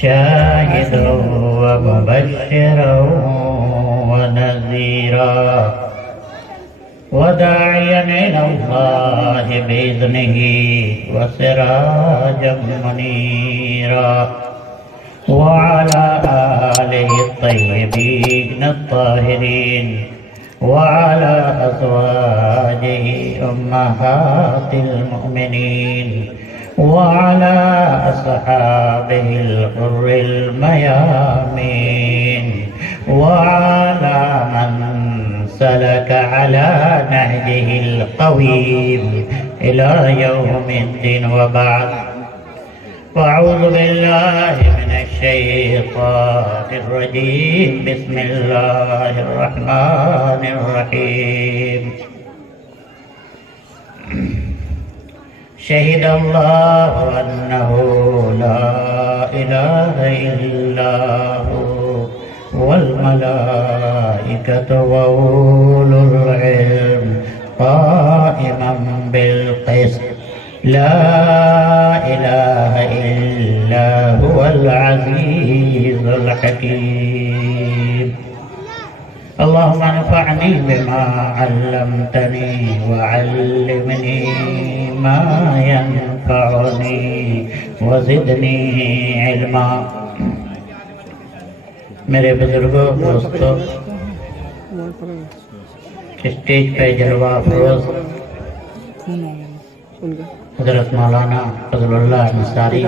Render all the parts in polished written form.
شاهدا ومبشرا ونذيرا وداعيا إلى الله بإذنه وسراجا منيرا وعلى آله الطيبين الطاهرين وعلى أزواجه أمهات المؤمنين وعلى أصحابه الغر الميامين وعلى من سلك على نهجه القويم إلى يوم الدين وبعد. فأعوذ بالله من الشيطان الرجيم. بسم الله الرحمن الرحيم. شهد الله أنه لا إله إلا هو والملائكة وأولو العلم قائما بالقسط لا إله إلا هو العزيز الحكيم. اللهم انفعني بما علمتني وعلمني ما ينفعني وزدنی علما. میرے بزرگوں، دوستوں، اسٹیج پہ جلوہ افروز حضرت مولانا فضل اللہ انصاری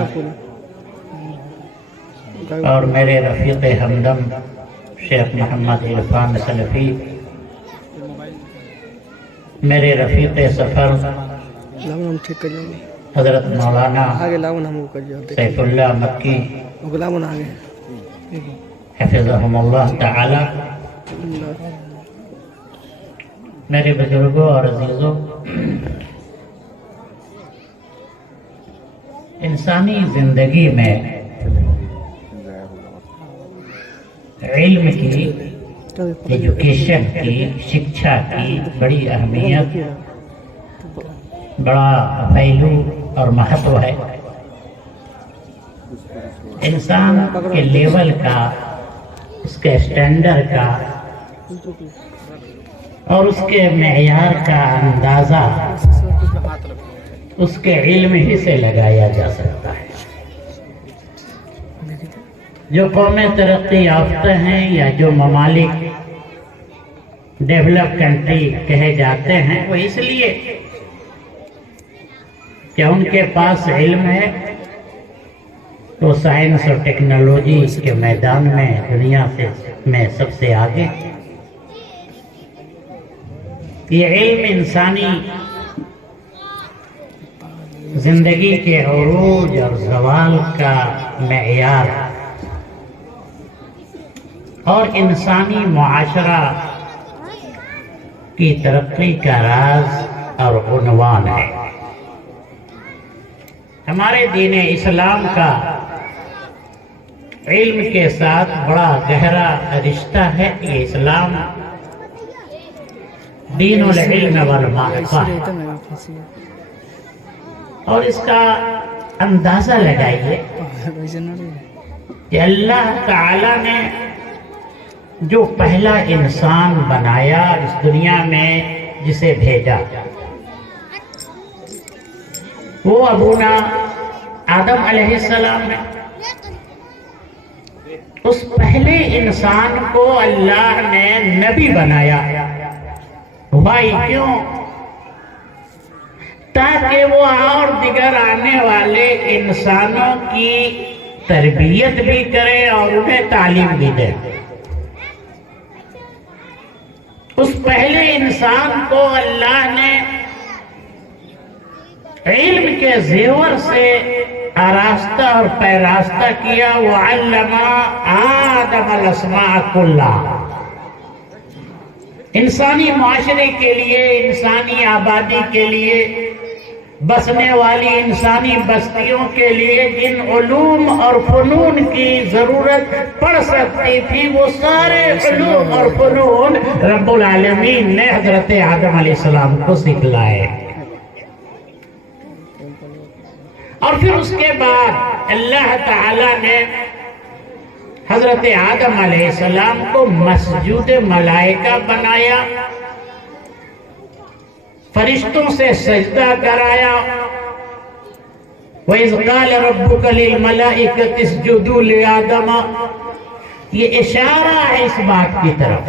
اور میرے رفیق ہمدم شیخ محمد عرفان سلفی، میرے رفیق سفر حضرت مولانا سیف اللہ مکی حفظہم اللہ تعالی، میرے بزرگوں اور عزیزوں، انسانی زندگی میں علم کی، ایجوکیشن کی، شکشا کی بڑی اہمیت، بڑا ویلو اور مہتو ہے. انسان کے لیول کا، اس کے اسٹینڈرڈ کا اور اس کے معیار کا اندازہ اس کے علم ہی سے لگایا جا سکتا ہے. جو قومیں ترقی یافتہ ہیں یا جو ممالک ڈیولپ کنٹری کہے جاتے ہیں، وہ اس لیے کہ ان کے پاس علم ہے، تو سائنس اور ٹیکنالوجی کے میدان میں دنیا میں سب سے آگے. یہ علم انسانی زندگی کے عروج اور زوال کا معیار اور انسانی معاشرہ کی ترقی کا راز اور عنوان ہے. ہمارے دین اسلام کا علم کے ساتھ بڑا گہرا رشتہ ہے. یہ اسلام دین العلم والمعرفہ ہے، اور اس کا اندازہ لگائیے کہ اللہ تعالی نے جو پہلا انسان بنایا اس دنیا میں، جسے بھیجا، وہ ابونا آدم علیہ السلام ہے. اس پہلے انسان کو اللہ نے نبی بنایا. بھائی کیوں؟ تاکہ وہ اور دیگر آنے والے انسانوں کی تربیت بھی کرے اور انہیں تعلیم بھی دے. اس پہلے انسان کو اللہ نے علم کے زیور سے آراستہ اور پیراستہ کیا. وَعَلَّمَ آدَمَ الْأَسْمَاءَ كُلَّهَا. انسانی معاشرے کے لیے، انسانی آبادی کے لیے، بسنے والی انسانی بستیوں کے لیے جن علوم اور فنون کی ضرورت پڑ سکتی تھی، وہ سارے علوم اور فنون رب العالمین نے حضرت آدم علیہ السلام کو سکھلائے. اور پھر اس کے بعد اللہ تعالی نے حضرت آدم علیہ السلام کو مسجود ملائکہ بنایا، فرشتوں سے سجدہ کرایا۔ وَإِذْ قَالَ رَبُّكَ لِلْمَلَائِكَةِ اسْجُدُوا لِآدَمَ، یہ اشارہ ہے اس بات کی طرف۔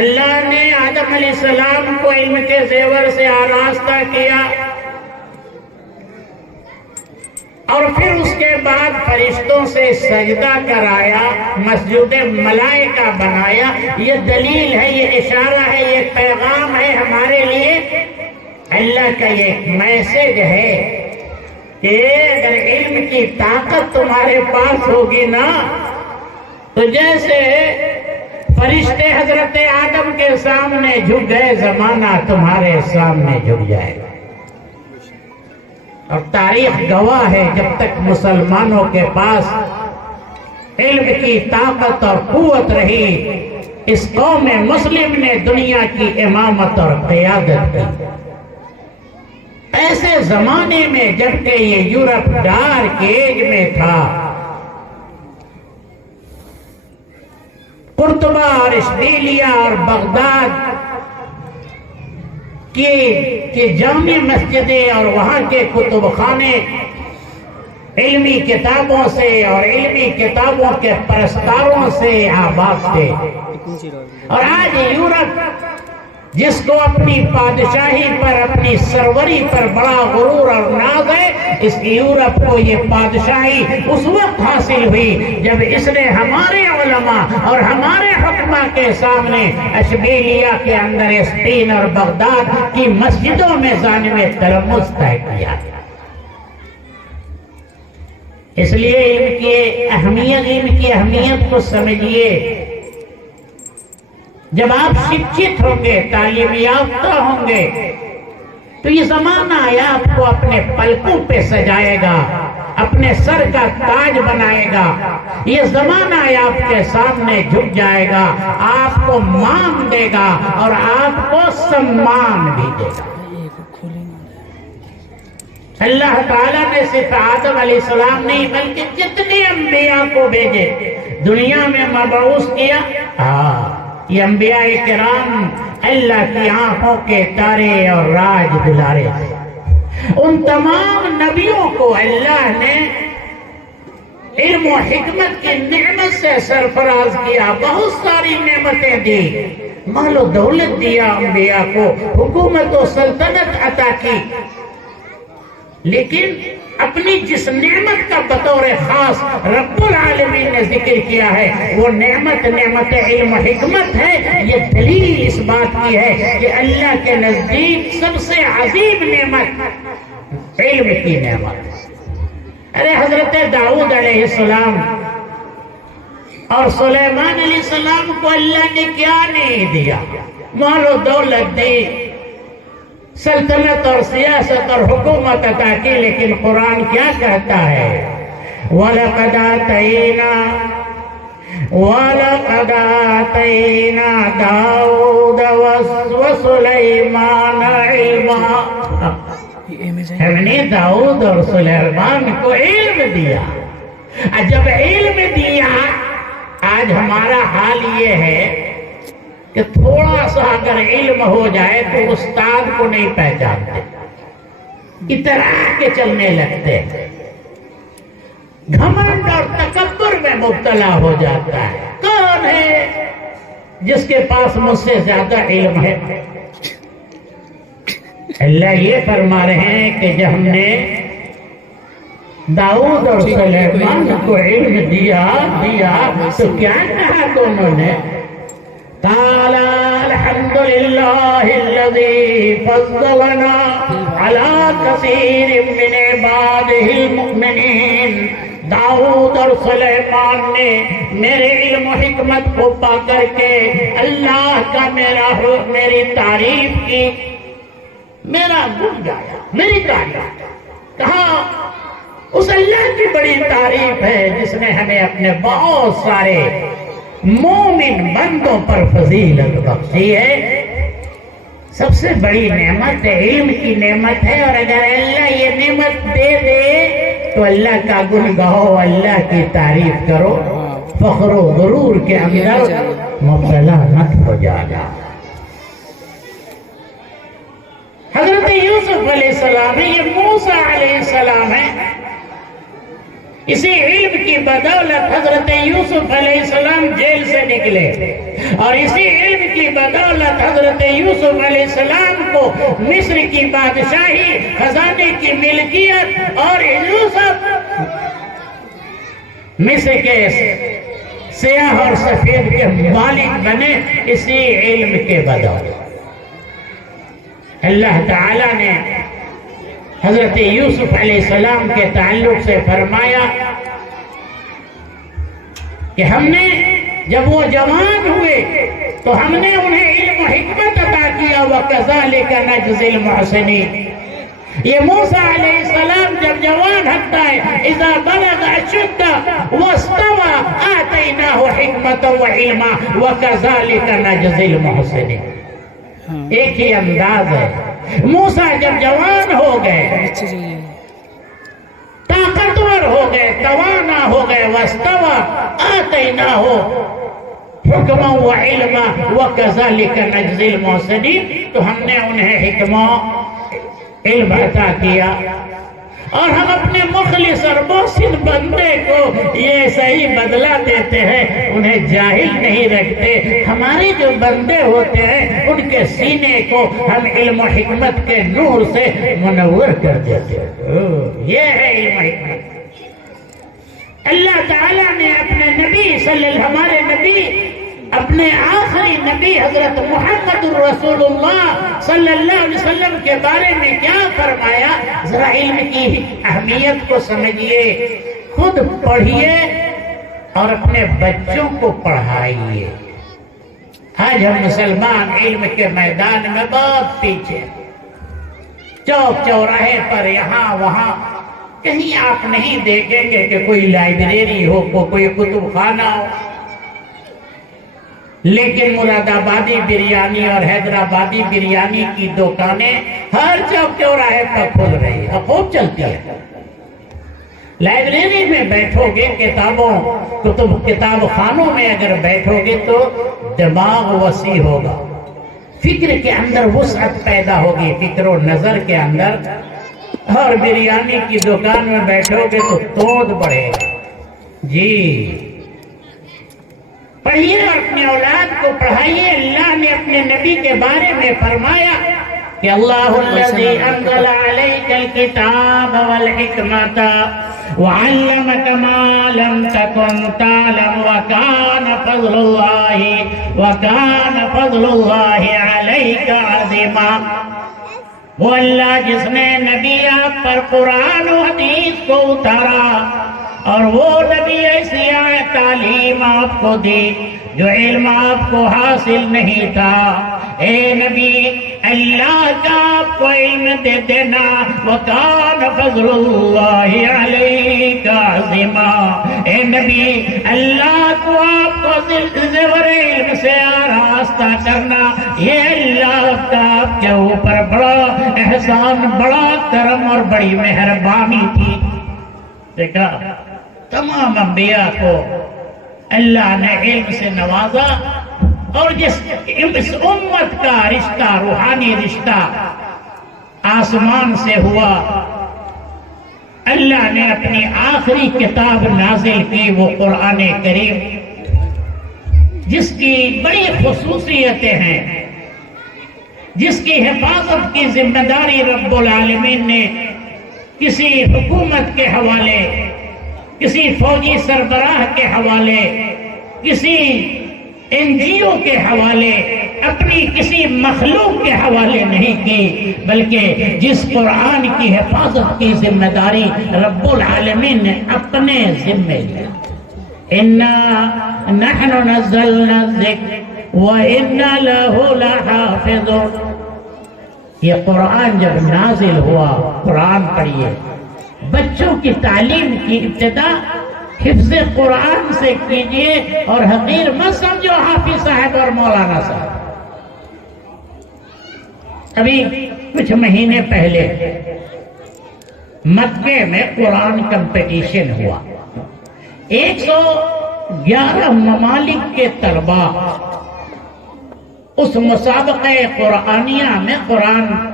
اللہ نے آدم علیہ السلام کو علم کے زیور سے آراستہ کیا، اور پھر اس کے بعد فرشتوں سے سجدہ کرایا، مسجد ملائکہ بنایا۔ یہ دلیل ہے، یہ اشارہ ہے، یہ پیغام ہے ہمارے لیے، اللہ کا یہ میسج ہے کہ اگر علم کی طاقت تمہارے پاس ہوگی نا تو جیسے فرشتے حضرت آدم کے سامنے جھک گئے، زمانہ تمہارے سامنے جھک جائے گا۔ اور تاریخ گواہ ہے، جب تک مسلمانوں کے پاس علم کی طاقت اور قوت رہی، اس قوم مسلم نے دنیا کی امامت اور قیادت کی۔ ایسے زمانے میں جبکہ یہ یورپ ڈارک ایج میں تھا، قرطبہ اور اشبیلیہ اور بغداد کی جامع مسجدیں اور وہاں کے کتب خانے علمی کتابوں سے اور علمی کتابوں کے پرستاروں سے آباد تھے۔ اور آج یورپ جس کو اپنی بادشاہی پر، اپنی سروری پر بڑا غرور اور ناز ہے، اس یورپ کو یہ بادشاہی اس وقت حاصل ہوئی جب اس نے ہمارے علماء اور ہمارے حکماء کے سامنے اشبیلیہ کے اندر اسپین اور بغداد کی مسجدوں میں جانب تلمس طے کیا۔ اس لیے علم کی اہمیت کو سمجھیے۔ جب آپ شکھت ہوں گے، تعلیم یافتہ ہوں گے، تو یہ زمانہ ہے آپ کو اپنے پلکوں پہ سجائے گا، اپنے سر کا تاج بنائے گا۔ یہ زمانہ ہے آپ کے سامنے جھک جائے گا، آپ کو مان دے گا اور آپ کو سمان بھی دے گا۔ اللہ تعالیٰ نے صرف آدم علیہ السلام نہیں بلکہ جتنے انبیاء کو بھیجے، دنیا میں مبعوث کیا۔ یہ انبیاء کرام اللہ کی آنکھوں کے تارے اور راج دلارے تھے۔ ان تمام نبیوں کو اللہ نے علم و حکمت کی نعمت سے سرفراز کیا، بہت ساری نعمتیں دی، مال و دولت دیا انبیاء کو، حکومت و سلطنت عطا کی، لیکن اپنی جس نعمت کا بطور خاص رب العالمین نے ذکر کیا ہے وہ نعمت علم و حکمت ہے۔ یہ دلیل اس بات کی ہے کہ اللہ کے نزدیک سب سے عظیم نعمت علم کی نعمت۔ ارے حضرت داؤد علیہ السلام اور سلیمان علیہ السلام کو اللہ نے کیا نہیں دیا؟ مال و دولت دی، سلطنت اور سیاست اور حکومت عطا کی، لیکن قرآن کیا کہتا ہے؟ وَلَقَدْ آتَيْنَا دَاوُدَ وَسُلَيْمَانَ عِلْمًا، ہم نے داؤد اور سلیمان کو علم دیا۔ جب علم دیا، آج ہمارا حال یہ ہے کہ تھوڑا سا اگر علم ہو جائے تو استاد کو نہیں پہچانتے، اترا کے چلنے لگتے، گھمنڈ اور تکبر میں مبتلا ہو جاتا ہے۔ کون ہے جس کے پاس مجھ سے زیادہ علم ہے؟ اللہ یہ فرما رہے ہیں کہ جب ہم نے داؤد اور سلیمان کو علم دیا تو کیا کہا دونوں نے؟ قال الحمد لله الذي فضلنا على كثير من عباده المؤمنين۔ داؤد اور سلیمان نے میرے علم و حکمت کو پا کر کے اللہ کا میری تعریف کی، میرا گن گایا، میری تعریف کہا۔ اس اللہ کی بڑی تعریف ہے جس نے ہمیں اپنے بہت سارے مومن بندوں پر فضیلت بخشی ہے۔ سب سے بڑی نعمت علم کی نعمت ہے، اور اگر اللہ یہ نعمت دے دے تو اللہ کا گن گاؤ، اللہ کی تعریف کرو، فخر و غرور کے اندر مبتلا مت ہو جانا۔ حضرت یوسف علیہ السلام ہے، یہ موسیٰ علیہ السلام ہے، اسی علم کی بدولت حضرت یوسف علیہ السلام جیل سے نکلے، اور اسی علم کی بدولت حضرت یوسف علیہ السلام کو مصر کی بادشاہی، خزانے کی ملکیت، اور یوسف مصر کے سیاہ اور سفید کے مالک بنے اسی علم کے بدولت۔ اللہ تعالیٰ نے حضرت یوسف علیہ السلام کے تعلق سے فرمایا کہ ہم نے جب وہ جوان ہوئے تو ہم نے انہیں علم و حکمت عطا کیا، وَكَذَلِكَ نَجْزِي الْمُحْسِنِينَ۔ یہ موسیٰ علیہ السلام جب جوان ہوتا ہے، اذا بلغ اشدہ واستوى آتیناہ حکمت و علما وَكَذَلِكَ نَجْزِي الْمُحْسِنِينَ۔ ایک ہی انداز ہے۔ موسیٰ جب جوان ہو گئے، طاقتور ہو گئے، توانا ہو گئے، واستوى آتیناہ حکما و علما وَكَذَلِكَ نَجْزِي الْمُحْسِنِينَ، تو ہم نے انہیں حکمہ علم عطا کیا، اور ہم اپنے مخلص اور محسن بندے کو یہ صحیح بدلہ دیتے ہیں، انہیں جاہل نہیں رکھتے۔ ہمارے جو بندے ہوتے ہیں ان کے سینے کو ہم علم و حکمت کے نور سے منور کر دیتے ہیں۔ یہ ہے علم و حکمت۔ اللہ تعالیٰ نے اپنے نبی ہمارے نبی، اپنے آخری نبی حضرت محمد الرسول اللہ صلی اللہ علیہ وسلم کے بارے میں کیا فرمایا؟ ذرا علم کی اہمیت کو سمجھیے، خود پڑھیے اور اپنے بچوں کو پڑھائیے۔ آج ہم مسلمان علم کے میدان میں بہت پیچھے، چوک چوراہے پر یہاں وہاں کہیں آپ نہیں دیکھیں گے کہ کوئی لائبریری ہو، کوئی کتب خانہ ہو، لیکن مراد آبادی بریانی اور حیدرآبادی بریانی کی دکانیں ہر چوک چوراہے پر کھل رہی ہے، خوب چلتی ہے۔ لائبریری میں بیٹھو گے، کتاب خانوں میں اگر بیٹھو گے تو دماغ وسیع ہوگا، فکر کے اندر وسعت پیدا ہوگی، فکر و نظر کے اندر، اور بریانی کی دکان میں بیٹھو گے تو توند بڑھے گا۔ جی پڑھیے اور اپنے اولاد کو پڑھائیے۔ اللہ نے اپنے نبی کے بارے میں فرمایا کہ اللہ الذی انزل علیک الکتاب والحکمت وعلمک ما لم تکن تعلم وکان فضل اللہ علیک عظیما۔ وہ اللہ جس نے نبی آپ پر قرآن و حدیث کو اتارا، اور وہ نبی ایسی تعلیم آپ کو دی جو علم آپ کو حاصل نہیں تھا۔ اے نبی، اللہ کا آپ کو علم دے دینا، وَكَانَ فَضْلُ اللَّهِ عَلَيْكَ عَظِيمًا۔ اے نبی، اللہ کو آپ کو زیور علم سے آراستہ کرنا، یہ اللہ کا آپ کے اوپر بڑا احسان، بڑا کرم اور بڑی مہربانی تھی۔ دیکھا، تمام انبیاء کو اللہ نے علم سے نوازا، اور اس امت کا رشتہ، روحانی رشتہ آسمان سے ہوا۔ اللہ نے اپنی آخری کتاب نازل کی، وہ قرآن کریم، جس کی بڑی خصوصیتیں ہیں، جس کی حفاظت کی ذمہ داری رب العالمین نے کسی حکومت کے حوالے، کسی فوجی سربراہ کے حوالے، کسی NGO کے حوالے، اپنی کسی مخلوق کے حوالے نہیں کی، بلکہ جس قرآن کی حفاظت کی ذمہ داری رب العالمین نے اپنے ذمہ لیا۔ اِنَّا نَحْنُ نَزَّلْنَا الذِّكْرَ وَإِنَّا لَهُ لَحَافِظُونَ۔ یہ قرآن جب نازل ہوا، قرآن پڑھیے۔ بچوں کی تعلیم کی ابتدا حفظ قرآن سے کیجئے، اور حقیر مت سمجھو حافظ صاحب اور مولانا صاحب۔ ابھی کچھ مہینے پہلے مکے میں قرآن کمپٹیشن ہوا. 111 ممالک کے طلباء اس مسابقہ قرآنیہ میں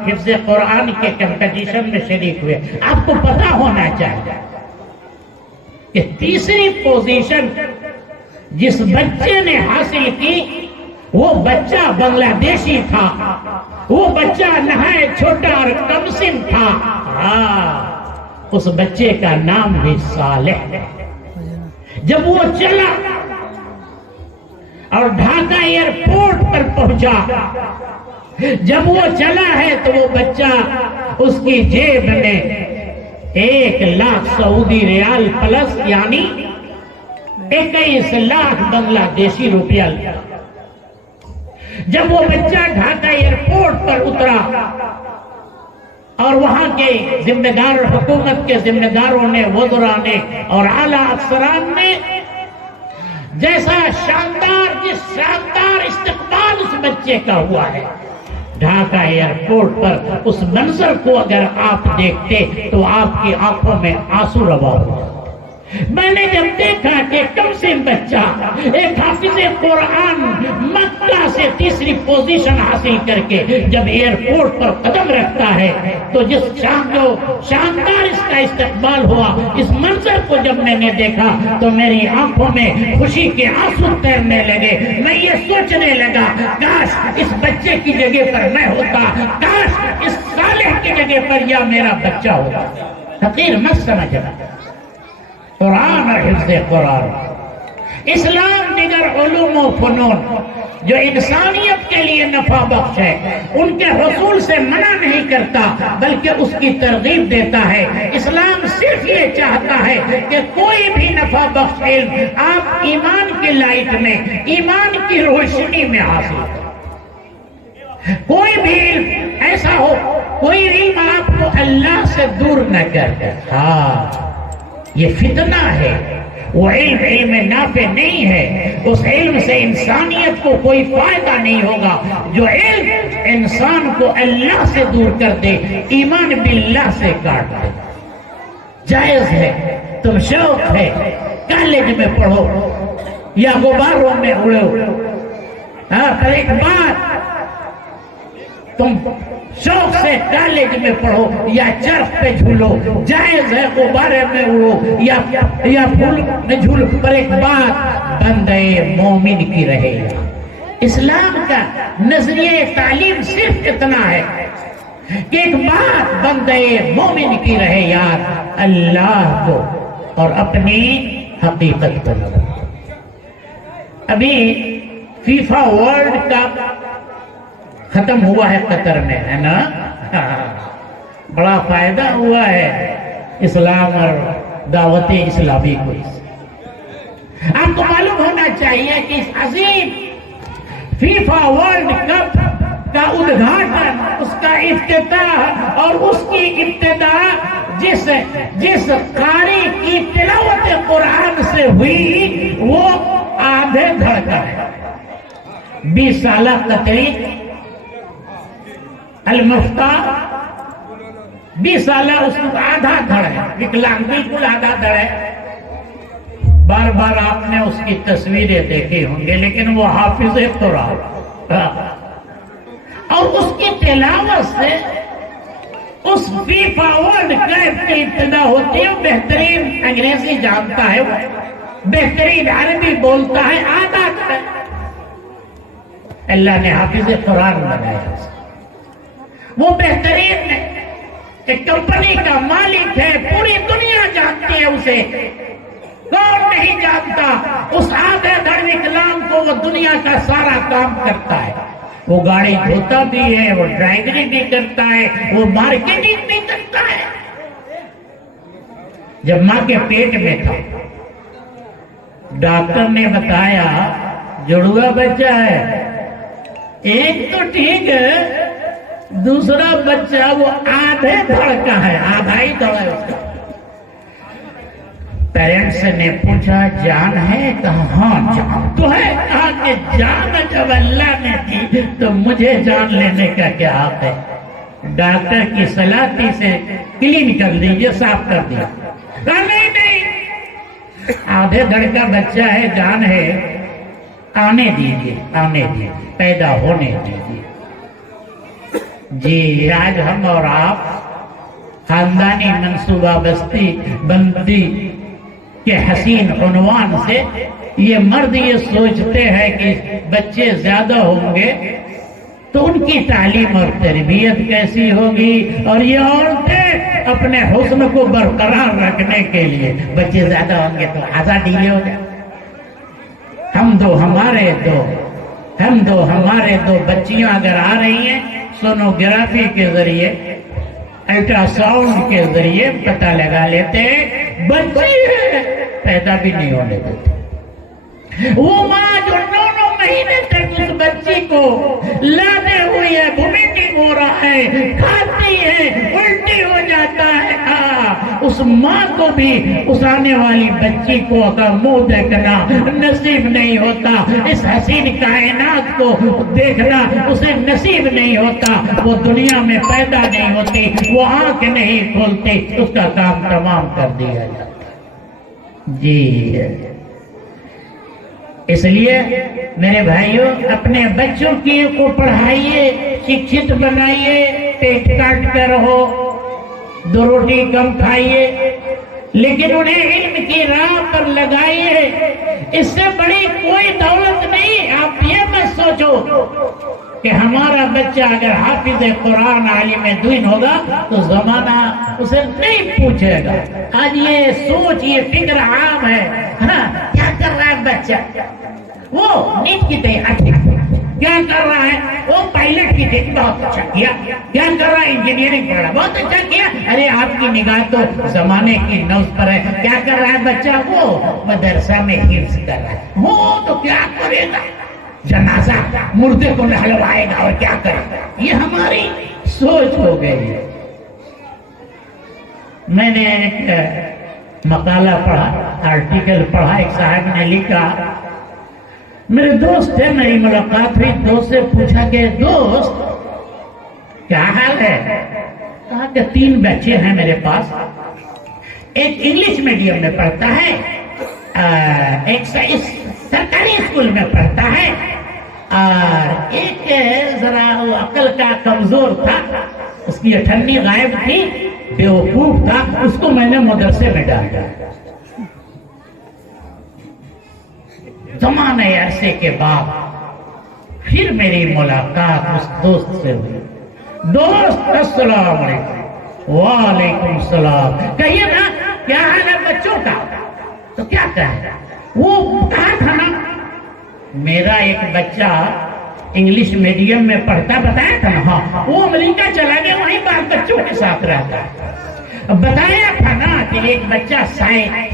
حفظ قرآن کے کمپٹیشن میں شریک ہوئے. آپ کو پتا ہونا چاہیے کہ تیسری پوزیشن جس بچے نے حاصل کی وہ بچہ بنگلہ دیشی تھا. وہ بچہ نہایت چھوٹا اور کم سن تھا. اس بچے کا نام بھی صالح ہے. جب وہ چلا اور ڈھاکہ ایئرپورٹ پر پہنچا، جب وہ چلا ہے تو وہ بچہ اس کی جیب میں 1,00,000 سعودی ریال پلس یعنی 21 لاکھ بنگلہ دیشی روپیہ لیا. جب وہ بچہ ڈھاکہ ایئرپورٹ پر اترا اور وہاں کے ذمہ دار حکومت کے ذمہ داروں نے، وزراء نے اور اعلیٰ افسران نے جیسا شاندار استقبال اس بچے کا ہوا ہے، ڈھاکہ ایئرپورٹ پر اس منظر کو اگر آپ دیکھتے تو آپ کی آنکھوں میں آنسو روا ہو. میں نے جب دیکھا کہ کم سے بچہ ایک حافظ قرآن مکہ سے تیسری پوزیشن حاصل کر کے جب ایئرپورٹ پر قدم رکھتا ہے تو جس شاندار اس کا استقبال ہوا، اس منظر کو جب میں نے دیکھا تو میری آنکھوں میں خوشی کے آنسو تیرنے لگے. میں یہ سوچنے لگا کاش اس بچے کی جگہ پر میں ہوتا، کاش اس صالح کی جگہ پر یا میرا بچہ ہوتا. حقیر مت سمجھنا. قرآن اور حفظ قرآن، اسلام دیگر علوم و فنون جو انسانیت کے لیے نفع بخش ہے ان کے حصول سے منع نہیں کرتا بلکہ اس کی ترغیب دیتا ہے. اسلام صرف یہ چاہتا ہے کہ کوئی بھی نفع بخش علم آپ ایمان کی لائٹ میں، ایمان کی روشنی میں حاصل کریں. کوئی بھی علم ایسا ہو، کوئی علم آپ کو اللہ سے دور نہ کرے. یہ فتنہ ہے. وہ علم نافع نہیں ہے. اس علم سے انسانیت کو کوئی فائدہ نہیں ہوگا. جو علم انسان کو اللہ سے دور کر دے، ایمان باللہ سے کاٹ دے. جائز ہے، تم شوق ہے کالج میں پڑھو یا غباروں میں اڑو، پر ایک بات، تم شوق سے کالج میں پڑھو یا چرخ پہ جھولو، جائز ہے غبارے میں اڑو یا پھول میں جھولو، پر ایک بات بندے مومن کی رہے گا. اسلام کا نظریہ تعلیم صرف اتنا ہے کہ ایک بات بندے مومن کی رہے یاد، اللہ کو اور اپنی حقیقت کو. ابھی فیفا ورلڈ کپ ختم ہوا ہے قطر میں، ہے نا؟ بڑا فائدہ ہوا ہے اسلام اور دعوت اسلامی کو. آپ کو معلوم ہونا چاہیے کہ اس عظیم فیفا ورلڈ کپ کا ادھاٹن، اس کا افتتاح اور اس کی ابتدا جس قاری کی تلاوت قرآن سے ہوئی وہ آدھے دھڑ کا ہے. 20 سالہ قطری المفتہ، 20 سالہ اس کو آدھا دھڑ ہے، وکلانگ بالکل آدھا دھڑ ہے. بار بار آپ نے اس کی تصویریں دیکھی ہوں گے لیکن وہ حافظ قرآن اور اس کی تلاوت سے اس فیفا ورلڈ کپ کی ابتدا ہوتی ہے. بہترین انگریزی جانتا ہے، بہترین عربی بولتا ہے، آدھا دھڑ. اللہ نے حافظ قرآن بنایا. وہ بہترین ایک کمپنی کا مالک ہے، پوری دنیا جانتی ہے اسے. کون نہیں جانتا اس آدھے دھڑ وکلانگ کو؟ وہ دنیا کا سارا کام کرتا ہے. وہ گاڑی دھوتا بھی ہے، وہ ڈرائیوری بھی کرتا ہے، وہ مارکیٹنگ بھی کرتا ہے. جب ماں کے پیٹ میں تھا ڈاکٹر نے بتایا جڑوا بچہ ہے. ایک تو ٹھیک ہے، دوسرا بچہ وہ آدھے دھڑ کا ہے، آدھا ہی دھڑ ہے اس کا. پیرنٹس نے پوچھا جان ہے؟ کہا ہاں جان تو ہے۔ کہا کہ جان جب اللہ نے دی تو مجھے جان لینے کا کیا حق ہے؟ ڈاکٹر کی سلاتی سے کلین کر دیجیے، صاف کر دیا۔ کہا نہیں نہیں، آدھے دھڑ کا بچہ ہے، جان ہے، آنے دیجیے، آنے دیجیے، پیدا ہونے دیجیے۔ جی آج ہم اور آپ خاندانی منصوبہ بندی کے حسین عنوان سے یہ مرد یہ سوچتے ہیں کہ بچے زیادہ ہوں گے تو ان کی تعلیم اور تربیت کیسی ہوگی، اور یہ عورتیں اپنے حسن کو برقرار رکھنے کے لیے بچے زیادہ ہوں گے تو آزادی ہو جائے۔ ہم دو ہمارے دو بچیاں اگر آ رہی ہیں سونوگرافی کے ذریعے، الٹرا ساؤنڈ کے ذریعے پتہ لگا لیتے ہیں بچی ہے، پیدا بھی نہیں ہونے دیتے۔ وہ ماں جو 9 مہینے تک اس بچی کو لانے ہوئی ہے، وومیٹنگ ہو رہا ہے، کھاتی ہے، الٹی ہو جاتا ہے، اس ماں کو بھی اس آنے والی بچی کو اگر منہ دیکھنا نصیب نہیں ہوتا، اس حسین کائنات کو دیکھنا اسے نصیب نہیں ہوتا، وہ دنیا میں پیدا نہیں ہوتی، وہ آنکھ نہیں کھولتی، اس کا کام تمام کر دیا جاتا۔ جی اس لیے میرے بھائیوں اپنے بچوں کو پڑھائیے، شکشت بنائیے، پیٹ کاٹ کر ہو، 2 روٹی کم کھائیے، لیکن انہیں علم کی راہ پر لگائیے۔ اس سے بڑی کوئی دولت نہیں۔ آپ یہ مت سوچو کہ ہمارا بچہ اگر حافظ قرآن عالم دین ہوگا تو زمانہ اسے نہیں پوچھے گا۔ آج یہ سوچ یہ فکر عام ہے، کیا کر رہا ہے بچہ؟ وہ نیٹ کی تیاری کیا کر رہا ہے؟ وہ پائلٹ کی تیاری بہت اچھا کیا، کیا کر رہا ہے؟ انجینئرنگ پڑھ رہا، بہت اچھا کیا۔ ارے آپ کی نگاہ تو زمانے کی نوز پر ہے۔ کیا کر رہا ہے بچہ؟ وہ مدرسہ میں حفظ کر رہا ہے۔ وہ تو کیا کرے گا؟ جنازہ مردے کو نہلوائے گا اور کیا کرے گا؟ یہ ہماری سوچ ہو گئی ہے۔ میں نے ایک مقالہ پڑھا، آرٹیکل پڑھا، ایک صاحب نے لکھا، میرے دوست ہے، میری ملاقات ہوئی، دوست سے پوچھا کہ دوست کیا حال ہے؟ کہا کہ 3 بچے ہیں میرے پاس، ایک انگلش میڈیم میں پڑھتا ہے، ایک سرکاری اسکول میں پڑھتا ہے، اور ایک ذرا عقل کا کمزور تھا، اس کی اٹھنی غائب تھی، بیوقوف تھا، اس کو میں نے مدرسے میں ڈال دیا۔ زمانے عرصے کے بعد پھر میری ملاقات اس دوست سے ہوئی۔ دوست السلام علیکم۔ وعلیکم السلام۔ کہیے نا کیا حال ہے بچوں کا؟ تو کیا کہا؟ وہ کہا تھا نا میرا ایک بچہ انگلش میڈیم میں پڑھتا، بتایا تھا نا؟ ہاں، وہ امریکہ چلا گیا، وہیں بال بچوں کے ساتھ رہتا ہے۔ بتایا تھا نا کہ ایک بچہ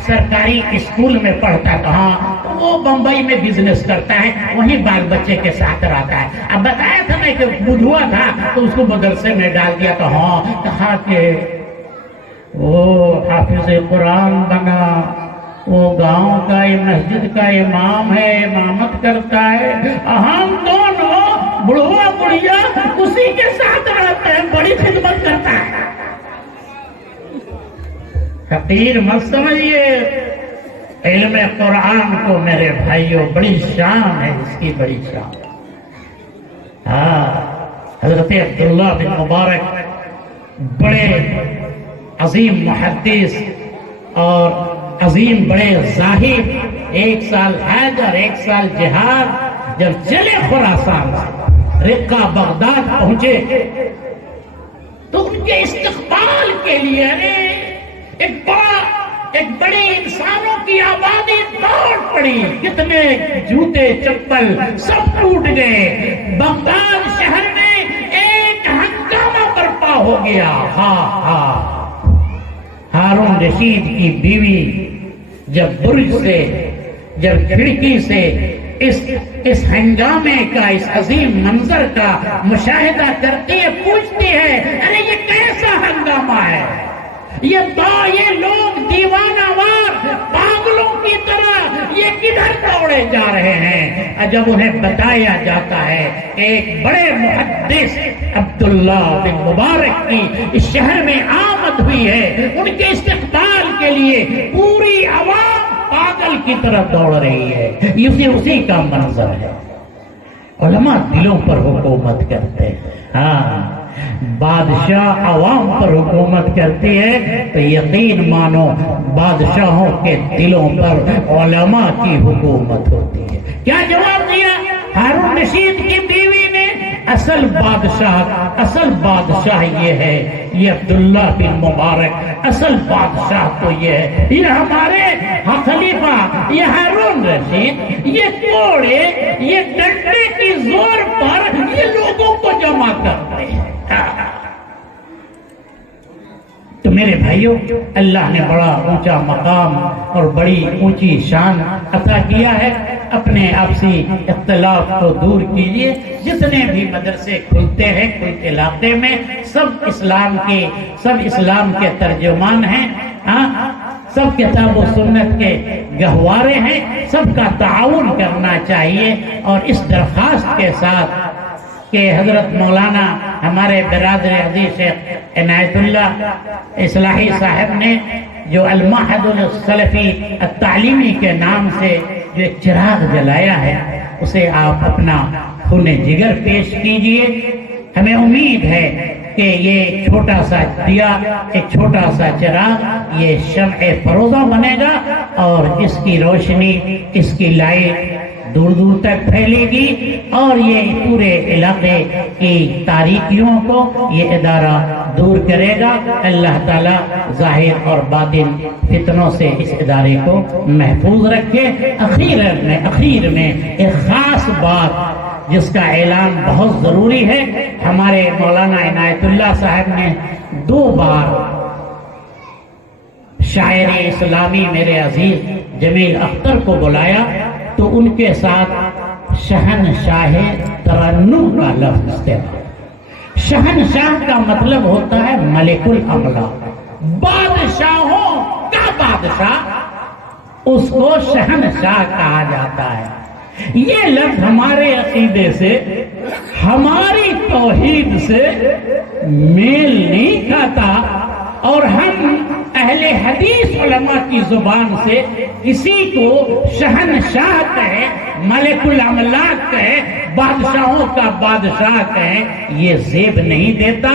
سرکاری اسکول میں پڑھتا تھا، ہاں وہ بمبئی میں بزنس کرتا ہے، وہیں بال بچے کے ساتھ رہتا ہے۔ اب بتایا تھا نا کہ بدھوا تھا تو اس کو مدرسے میں ڈال دیا تھا۔ ہاں کہا کہ وہ حافظ قرآن بنا، وہ گاؤں کا مسجد کا امام ہے، امامت کرتا ہے، ہم دونوں بڑھوا بڑھیا اسی کے ساتھ رہتے ہیں، بڑی خدمت کرتا ہے۔ فقیر مت سمجھیے، علم قرآن کو میرے بھائیوں بڑی شان ہے، اس کی بڑی شان۔ حضرت عبداللہ بن مبارک بڑے عظیم محدث اور عظیم بڑے زاہد، 1 سال حج اور 1 سال جہاد، جب چلے خراسان رقہ بغداد پہنچے تو ان کے استقبال کے لیے ایک بڑے انسانوں کی آبادی دوڑ پڑی، کتنے جوتے چپل سب ٹوٹ گئے، بغداد شہر میں ایک ہنگامہ برپا ہو گیا۔ ہارون رشید کی بیوی جب برج سے، جب کھڑکی سے اس ہنگامے کا، اس عظیم منظر کا مشاہدہ کرتی ہے، پوچھتی ہے ارے یہ کیسا ہنگامہ ہے؟ یہ لوگ دیوانہ وار توڑے جا رہے ہیں جب انہیں بتایا جاتا ہے کہ ایک بڑے محدث عبداللہ بن مبارک کی اس شہر میں آمد ہوئی ہے، ان کے استقبال کے لیے پوری عوام پاگل کی طرح دوڑ رہی ہے، یہ اسی کا منظر ہے۔ علماء دلوں پر حکومت کرتے ہیں، ہاں بادشاہ عوام پر حکومت کرتی ہے تو یقین مانو بادشاہوں کے دلوں پر علماء کی حکومت ہوتی ہے۔ کیا جواب دیا ہارون رشید کی بیوی نے؟ اصل بادشاہ یہ ہے، یہ عبداللہ بن مبارک اصل بادشاہ تو یہ ہے، یہ ہمارے خلیفہ، یہ ہارون رشید، یہ کوڑے، یہ ڈنڈے کی زور پر یہ لوگوں کو جمع کرتے ہیں۔ تو میرے بھائیوں، اللہ نے بڑا اونچا مقام اور بڑی اونچی شان عطا کیا ہے۔ اپنے آپسی اختلاف کو دور کیجیے۔ جتنے بھی مدرسے کھلتے ہیں کوئی علاقے میں، سب اسلام کے ترجمان ہیں، سب کتاب و سنت کے گہوارے ہیں، سب کا تعاون کرنا چاہیے۔ اور اس درخواست کے ساتھ کہ حضرت مولانا ہمارے برادر عزیز شیخ عنایت اللہ اصلاحی صاحب نے جو المعہد السلفی التعلیمی کے نام سے جو ایک چراغ جلایا ہے، اسے آپ اپنا خون جگر پیش کیجئے۔ ہمیں امید ہے کہ یہ چھوٹا سا دیا، ایک چھوٹا سا چراغ، یہ شمع فروزہ بنے گا اور اس کی روشنی، اس کی لائٹ دور دور تک پھیلے گی اور یہ پورے علاقے کی تاریکیوں کو یہ ادارہ دور کرے گا۔ اللہ تعالیٰ ظاہر اور باطن فتنوں سے اس ادارے کو محفوظ رکھے۔ اخیر میں ایک خاص بات جس کا اعلان بہت ضروری ہے، ہمارے مولانا عنایت اللہ صاحب نے 2 بار شاعر اسلامی میرے عزیز جمیل اختر کو بلایا تو ان کے ساتھ شہنشاہ ترنم کا لفظ استعمال۔ شہنشاہ کا مطلب ہوتا ہے ملک الاملاک، بادشاہوں کا بادشاہ، اس کو شہنشاہ کہا جاتا ہے۔ یہ لفظ ہمارے عقیدے سے، ہماری توحید سے میل نہیں کھاتا، اور ہم اہل حدیث علماء کی زبان سے کسی کو شہنشاہ کہے، ملک الاملاک کہے، بادشاہوں کا بادشاہ کہے، یہ زیب نہیں دیتا۔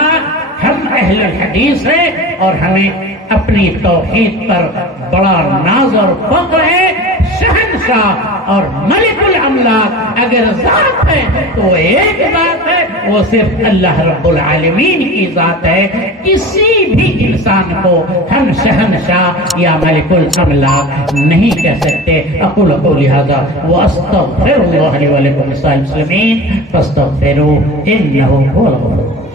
ہم اہل الحدیث ہیں اور ہمیں اپنی توحید پر بڑا ناز اور فخر ہے۔ شہنشاہ اور ملک الاملاک اگر ذات ہے تو ایک ذات ہے، وہ صرف اللہ رب العالمین کی ذات ہے۔ کسی بھی انسان کو ہم شہنشاہ یا ملک الاملاک نہیں کہہ سکتے۔ اقول قولی ھذا واستغفر اللہ لی ولکم ولسائر المسلمین فاستغفروہ انہ هو الغفور۔